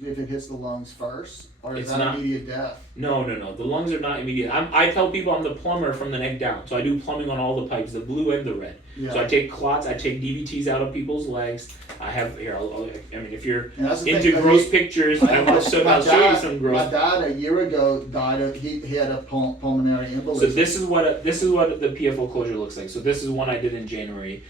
if it hits the lungs first, or is It's that not- immediate death? No. The lungs are not immediate. I tell people I'm the plumber from the neck down. So I do plumbing on all the pipes, the blue and the red. Yeah. So I take clots, I take DVTs out of people's legs. I have here. I mean, if you're And that's the into thing, gross pictures, I'll show you some gross. My dad a year ago died of he had a pulmonary embolism. So this is what the PFO closure looks like. So this is one I did in January.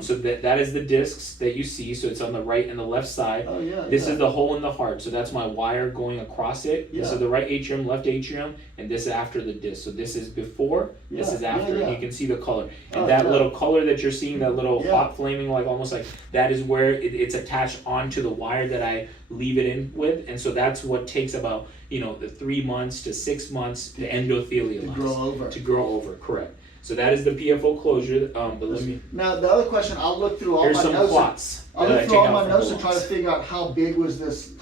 So that is the discs that you see. So it's on the right and the left side. Oh yeah. This is the hole in the heart. So that's my wire going across it. Yeah. This is the right atrium, left atrium, and this is after the disc. So this is before. This is after. And you can see the color. And that little color that you're seeing, that little hot flaming, like almost like that, is where it's attached onto the wire that I leave it in with. And so that's what takes about the 3 months to 6 months to endothelialize to grow over. Correct. So that is the PFO closure. But let me. Now the other question, I'll look through all Here's my some notes. clots. I'll look through all my notes and try to figure out how big was this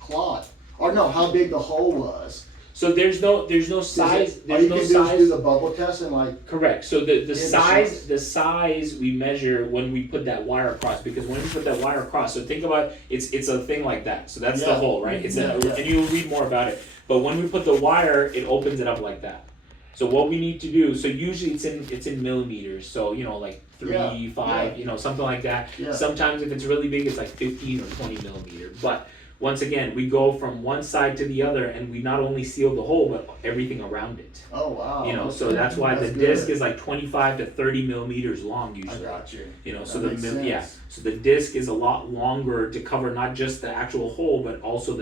clot, or no, how big the hole was. So there's no size. There's no size. size. Do the bubble test and like. Correct. So the size we measure when we put that wire across, because when you put that wire across, so think about it's a thing like that. So that's the hole, right? And you'll read more about it. But when we put the wire, it opens it up like that. So what we need to do, so usually it's in millimeters. So like 3, 5, something like that. Yeah. Sometimes if it's really big, it's like 15 or 20 millimeters. But once again, we go from one side to the other, and we not only seal the hole, but everything around it. Oh wow. So that's why the disc is like 25 to 30 millimeters long usually. I got you. So so the disc is a lot longer to cover not just the actual hole, but also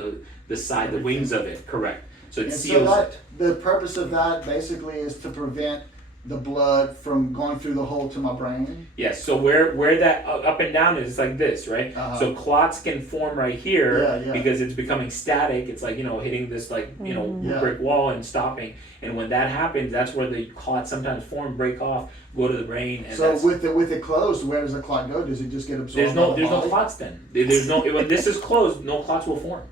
the side, the wings of it. Correct. So it seals it. The purpose of that basically is to prevent the blood from going through the hole to my brain. Yes. So where that up and down is, it's like this, right? Uh-huh. So clots can form right here Yeah. because it's becoming static. It's like hitting this brick wall and stopping. And when that happens, that's where the clots sometimes form, break off, go to the brain. And so with it closed, where does the clot go? Does it just get absorbed? There's no clots then. There's no when this is closed, no clots will form.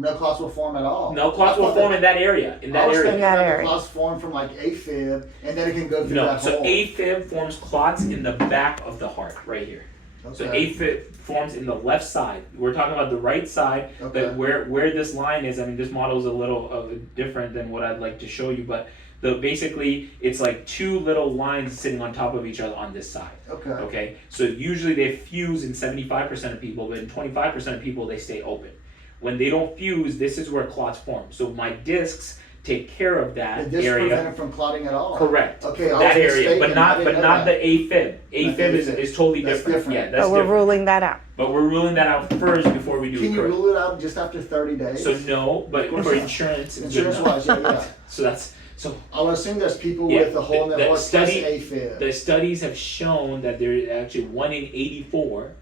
No clots will form at all. No clots will form in that area. I was thinking that the clots form from like AFib, and then it can go through that hole. So AFib forms clots in the back of the heart, right here. Okay. So AFib forms in the left side. We're talking about the right side, but where this line is, I mean, this model is a little different than what I'd like to show you, but basically it's like two little lines sitting on top of each other on this side. Okay. So usually they fuse in 75% of people, but in 25% of people they stay open. When they don't fuse, this is where clots form. So my discs take care of that area. The discs prevent it from clotting at all. Correct. Okay, that area, but not the AFib. AFib is totally different. Yeah, that's but we're ruling that out. But we're ruling that out first before we do. Can you rule it out just after 30 days? So no, but for insurance, it's insurance-wise, yeah. So I would assume there's people with a hole in their heart plus AFib. The studies have shown that there's actually 1 in 84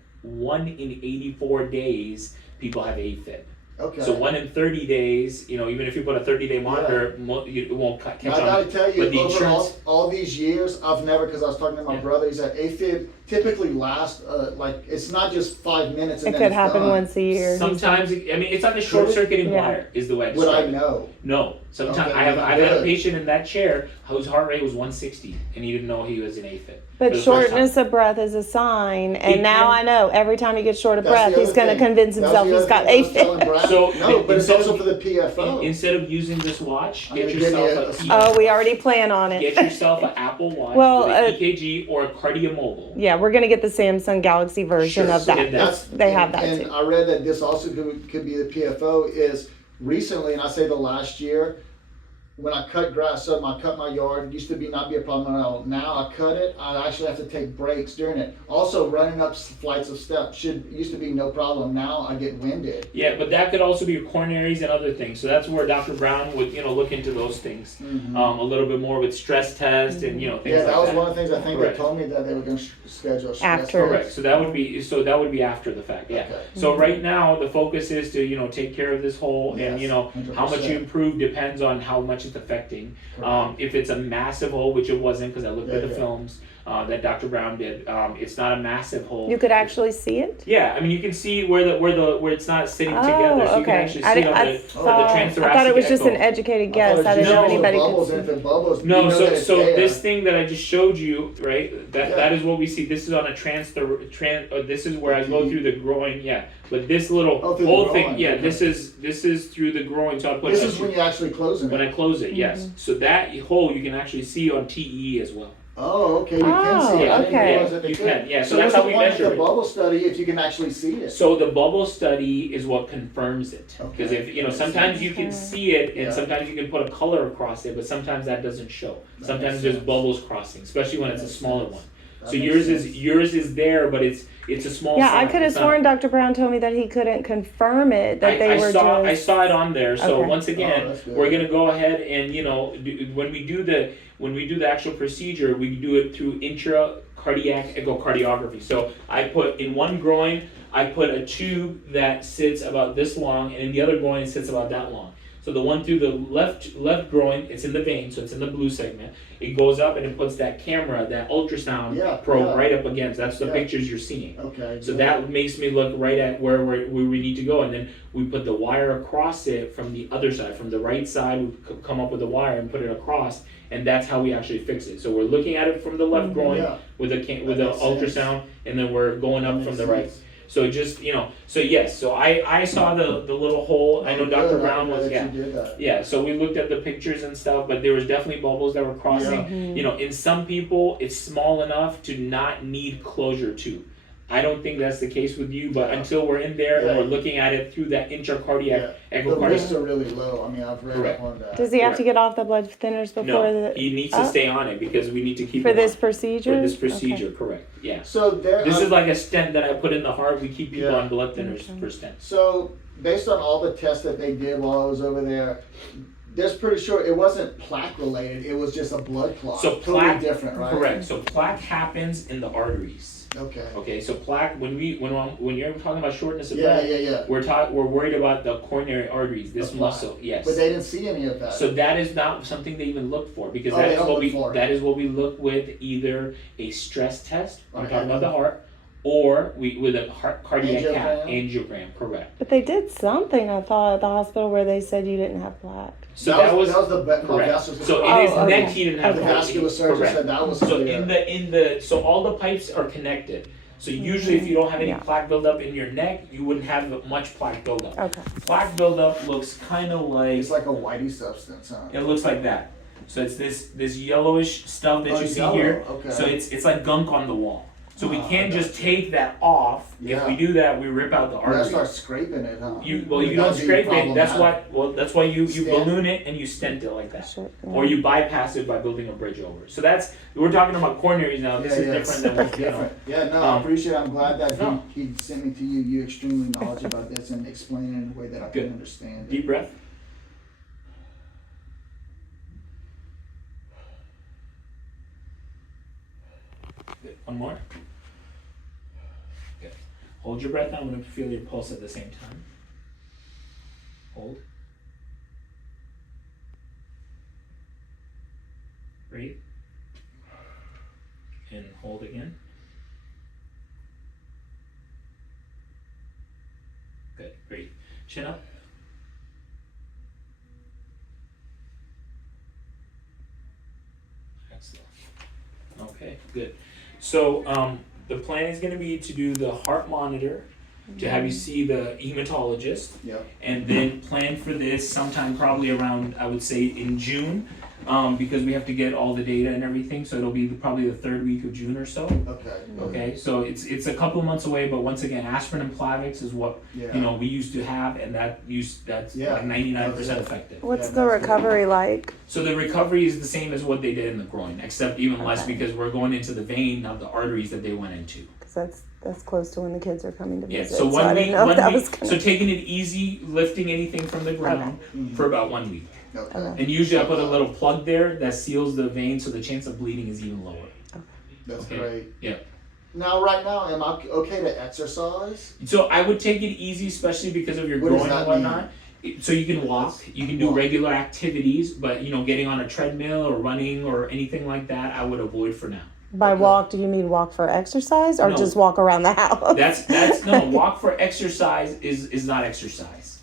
days people have AFib. Okay. So 1 in 30 days, even if you put a 30-day monitor, it won't catch on. I gotta tell you, but the over all these years, I've never, because I was talking to my brother, he said AFib typically lasts, it's not just 5 minutes and it then could happen once a year. Sometimes, it's like a short-circuiting wire is the way I describe it. Would I know? No. Sometimes I've had a patient in that chair whose heart rate was 160, and he didn't know he was in AFib. But shortness of breath is a sign, and now I know every time he gets short of breath, he's going to convince himself he's got AFib. So no, but it's also for the PFO. Instead of using this watch, get yourself we already plan on it. Get yourself an Apple Watch with an EKG or a Cardiomobile. Yeah, we're going to get the Samsung Galaxy version of that. They have that too. And I read that this also could be the PFO is recently, and I say the last year, when I cut grass, so I cut my yard, it used to not be a problem at all. Now I cut it, I actually have to take breaks during it. Also, running up flights of steps used to be no problem. Now I get winded. Yeah, but that could also be your coronaries and other things. So that's where Dr. Brown would look into those things a little bit more with stress test and things like that. Yeah, that was one of the things I think they told me that they were going to schedule stress after. Correct. So that would be after the fact. Yeah. Okay. So right now the focus is to take care of this hole, and 100%. How much you improve depends on how much it's affecting. If it's a massive hole, which it wasn't because I looked at the films, that Dr. Brown did. It's not a massive hole. You could actually see it? Yeah, I mean you can see where it's not sitting together, so you can actually see the transthoracic I thought it was just echo. an educated guess. I didn't know anybody could see. If it bubbles, No, you know that it's so there. this thing that I just showed you, right? That is what we see. This is on a this is where I go through the groin, But this little whole thing, groin, this is through the groin. So I put this is when you actually close it. when I close it, yes. So that hole you can actually see on TE as well. Oh, okay. You can see it. I didn't realize that they You could. can, yeah. So So that's what's how the we point measure of the it. bubble study if you can actually see it? So the bubble study is what confirms it. Because Okay. if sometimes you can see it and Yeah. sometimes you can put a color across it, but sometimes that doesn't show. That Sometimes makes there's sense. bubbles crossing, especially when it's a Makes smaller sense. one. That So makes sense. yours is there, but it's a small. Yeah, I sign. could have It's not- sworn Dr. Brown told me that he couldn't confirm it, that they I were saw just. I saw it on there. So Okay. once again, Oh, that's good. we're gonna go ahead and when we do the actual procedure, we do it through intracardiac echocardiography. So I put in one groin, I put a tube that sits about this long, and in the other groin it sits about that long. So the one through the left groin, it's in the vein, so it's in the blue segment. It goes up and it puts that camera, that ultrasound probe right up against. That's the pictures you're seeing. Okay. So that makes me look right at where we need to go, and then we put the wire across it from the other side, from the right side. We come up with the wire and put it across, and that's how we actually fix it. So we're looking at it from the left groin with the ultrasound, and then we're going up from the right. So just so yes, so I saw the little hole. I know Dr. Brown was So we looked at the pictures and stuff, but there was definitely bubbles that were crossing. In some people it's small enough to not need closure to. I don't think that's the case with you, but until we're in there and we're looking at it through that intracardiac The risks are really low. I mean, I've read up on that. Does he have to get off the blood thinners before he needs to stay on it because we need to keep for him this on. procedure? For this procedure, correct. Yeah. So this is like a stent that I put in the heart. We keep people on blood thinners for stents. So based on all the tests that they did while I was over there, that's pretty sure it wasn't plaque related. It was just a blood clot. So plaque, totally different, right? Correct. So plaque happens in the arteries. Okay. Okay. So plaque, when you're talking about shortness of breath, we're worried about the coronary arteries, this muscle. Yes. But they didn't see any of that. So that is not something they even look for because that is what we look with either a stress test. I'm talking about the heart. Or with a cardiac angiogram, correct. But they did something, I thought, at the hospital where they said you didn't have plaque. So that was the correct. So it is meant he didn't have the vascular surgeon said that was so so all the pipes are connected. So usually if you don't have any plaque buildup in your neck, you wouldn't have much plaque buildup. Okay. Plaque buildup looks kind of like it's like a whitey substance, huh? It looks like that. So it's this yellowish stuff that you see here. Okay. So it's like gunk on the wall. So we can't just take that off. If we do that, we rip out the artery. You start scraping it, huh? You don't scrape it. That's why you balloon it and you stent it like that, or you bypass it by building a bridge over. So we're talking about coronaries now. This is different than what different. I appreciate it. I'm glad that he sent me to you. You're extremely knowledgeable about this and explaining it in a way that I can understand. Deep breath. Good. One more. Good. Hold your breath. I'm going to feel your pulse at the same time. Hold. Breathe. And hold again. Good. Breathe. Chin up. Excellent. Okay, good. So the plan is going to be to do the heart monitor, to have you see the hematologist, and then plan for this sometime probably around, I would say, in June, because we have to get all the data and everything. So it'll be probably the third week of June or so. Okay. Okay. So it's a couple of months away, but once again, aspirin and Plavix is what we used to have, and that's like 99% effective. What's the recovery like? So the recovery is the same as what they did in the groin, except even less because we're going into the vein, not the arteries that they went into. Because that's close to when the kids are coming to visit. So so taking it easy, lifting anything from the ground for about 1 week. Okay. And usually I put a little plug there that seals the vein, so the chance of bleeding is even lower. That's great. Yeah. Now, right now, am I okay to exercise? So I would take it easy, especially because of your groin and whatnot. So you can walk, you can do regular activities, but getting on a treadmill or running or anything like that, I would avoid for now. By Okay. walk, do you mean walk for exercise or No. just walk around the house? That's no walk for exercise is not exercise.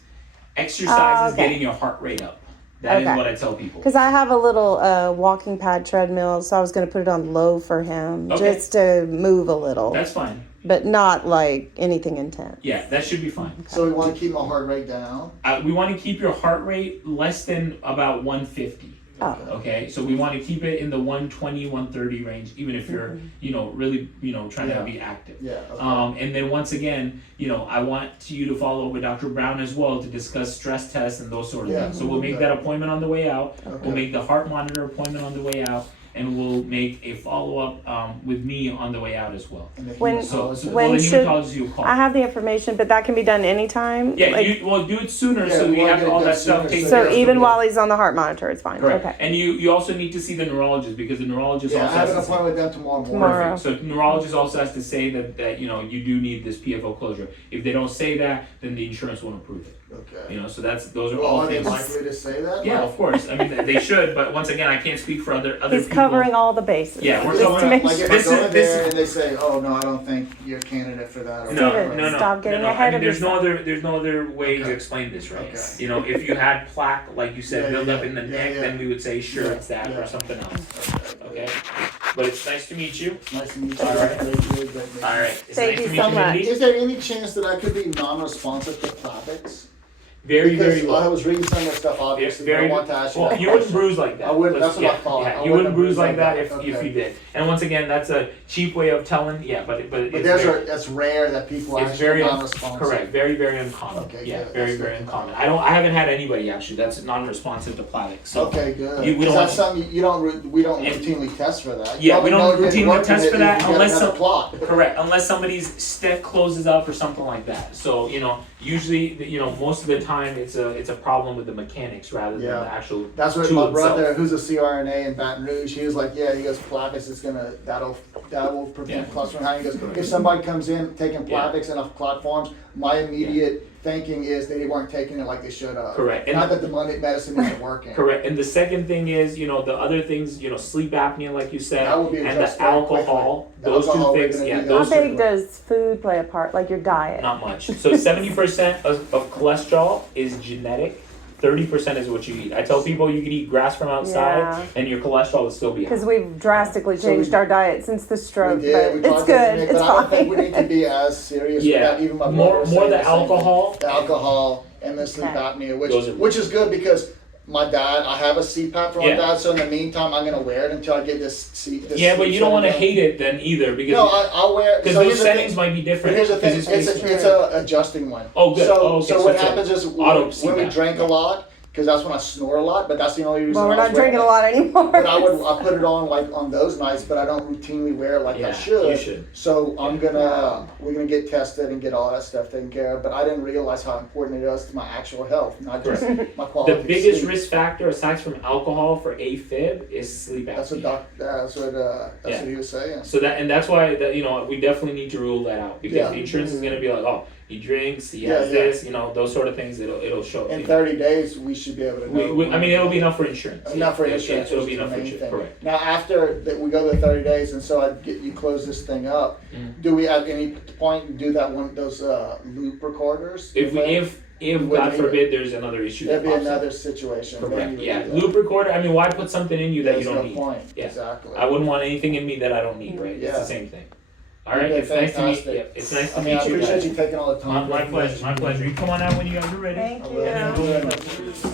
Exercise is okay. getting your heart rate up. That is Okay. what I tell people. Because I have a little walking pad treadmill, so I was going to put it on low for him Okay. just to move a little, That's fine. but not like anything intense. Yeah, that should be fine. So we want to keep my heart rate down. We want to keep your heart rate less than about 150. Oh. Okay, so we want to keep it in the 120, 130 range, even if you're, really, trying to Yeah. be active. Yeah. Okay. And then once again, I want you to follow up with Dr. Brown as well to discuss stress tests and those sort of Yeah. things. So we'll make Okay. that appointment on the way out. Okay. We'll make the heart monitor appointment on the way out, and we'll make a follow up with me on the way out as well. And the When- So When the should- hematologist you'll call. I have the information, but that can be done anytime. Yeah, Like, do it sooner Yeah, so we we wanna have get it all done that stuff sooner taken so care so of. even while he's on the heart monitor, it's fine. Correct. Okay. And you also need to see the neurologist because the neurologist Yeah, I also have an has to say, appointment with them tomorrow morning. Tomorrow. perfect. So neurologist also has to say that you do need this PFO closure. If they don't say that, then the insurance won't approve it. Okay. So those are Well, all are they things. likely to say that? Yeah, of course. I mean, they should, but once again, I can't speak for other He's people. covering all the bases. Yeah, we're just going to make Like sure. if I This go is- in this there is- and they say, "Oh no, I don't think you're a candidate for that." Or No, Steven, no, no. stop getting no, no. ahead I mean, of there's yourself. there's no other way to Okay. explain this, right? Okay. If you had plaque, like you said, Yeah, build yeah, up in the yeah, neck, yeah. then we would say, sure, Yeah, it's that yeah. or something else. Okay. Okay? But it's nice to meet you. Nice to meet you. All right. Great. All right. It's Thank nice you to meet so you, much. Mindy. Is there any chance that I could be non-responsive to Plavix? Very, Because very I well. was reading some of the stuff, obviously, but I want to ask you. Well, that you wouldn't question. bruise like that. I wouldn't- Let's- that's what I thought. Yeah, I you wouldn't wouldn't bruise like that if Okay. you did. And once again, that's a cheap way of telling. Yeah, but But it's there's very, that's rare that people it's actually very non-responsive. correct. Very, very uncommon. Okay, Yeah, good. very, That's very good. uncommon. I haven't had anybody actually that's non-responsive to Plavix. So Okay, good. we Because don't- that's something we don't Yeah. routinely test for that. Yeah, You we don't know if routinely you're working test it for if that you get unless another some- plot. correct, unless somebody's step closes up or something like that. So usually most of the time it's a problem with the mechanics rather than Yeah. the actual That's what tool my itself. brother, who's a CRNA in Baton Rouge, he was like, yeah, he goes, Plavix is that will prevent Yeah. clustering. He goes, if somebody comes in taking Yeah. Plavix and enough clot forms, my immediate thinking is they weren't taking it like they should have. Correct. And- Not that the medicine isn't working. Correct. And the second thing is, the other things, sleep apnea, like you said, That will be and addressed the very alcohol. quickly. The Those alcohol, two we're things, gonna yeah, do that. How those big two. does food play a part, like your diet? Not much. So 70% of cholesterol is genetic. 30% is what you eat. I tell people you can eat grass from outside, Yeah. and your cholesterol will still be high. Because we've drastically So changed we- our diet since the We stroke, did, we but it's tried good. to make- It's but I don't think we fine. need to be as serious Yeah. with that. Even my brother More was the saying the same thing. alcohol. The alcohol and the sleep Okay. apnea, Those are- which is good because my dad, I have a CPAP for my Yeah. dad, so in the meantime, I'm gonna wear it until I get this Yeah, but sleep you don't want to setting hate it then either because down. No, I'll wear. because so those here's the settings thing. might be But different. here's the thing, 'cause it's a adjusting one. Oh, good. So, Oh, okay, so so what it's a happens is auto when we CPAP. drink a lot, because that's when I snore a lot, but that's the only reason. Well, we're I was not drinking a wearing it. lot anymore. But I put it on like on those nights, but I don't routinely wear it like Yeah, I should. you should. So we're gonna get tested and get all that stuff taken care of. But I didn't realize how important it is to my actual health, not just my quality. The of biggest sleep. risk factor aside from alcohol for AFib is sleep apnea. That's what he was saying. So that's why we definitely need to rule that out because Yeah. the insurance is going to be like, oh, he drinks, he Yeah, has yeah. this, those sort of things. It'll show. In 30 days, we should be able to know. I mean, it'll be enough for insurance. Enough for Yeah, insurance. it'll which be is the enough for main insurance. thing. Correct. Now, after that, we go the 30 days, and so I get you close this thing up. Mhm. Do we at any point do that those loop recorders? If would God need forbid there's another issue. There'd that be pops up. another situation. then Correct. you would Yeah. do that. Loop recorder. I mean, why put something in you that There's you don't no need? point. Yeah. Exactly. I wouldn't want anything in me that I don't need. Right. It's Yeah. the same thing. All right. You've It's been nice to meet. fantastic. Yeah. It's nice to I mean, I meet you appreciate guys. you taking all the time. My pleasure. My pleasure. You come on out when you're ready. Thank I you. will.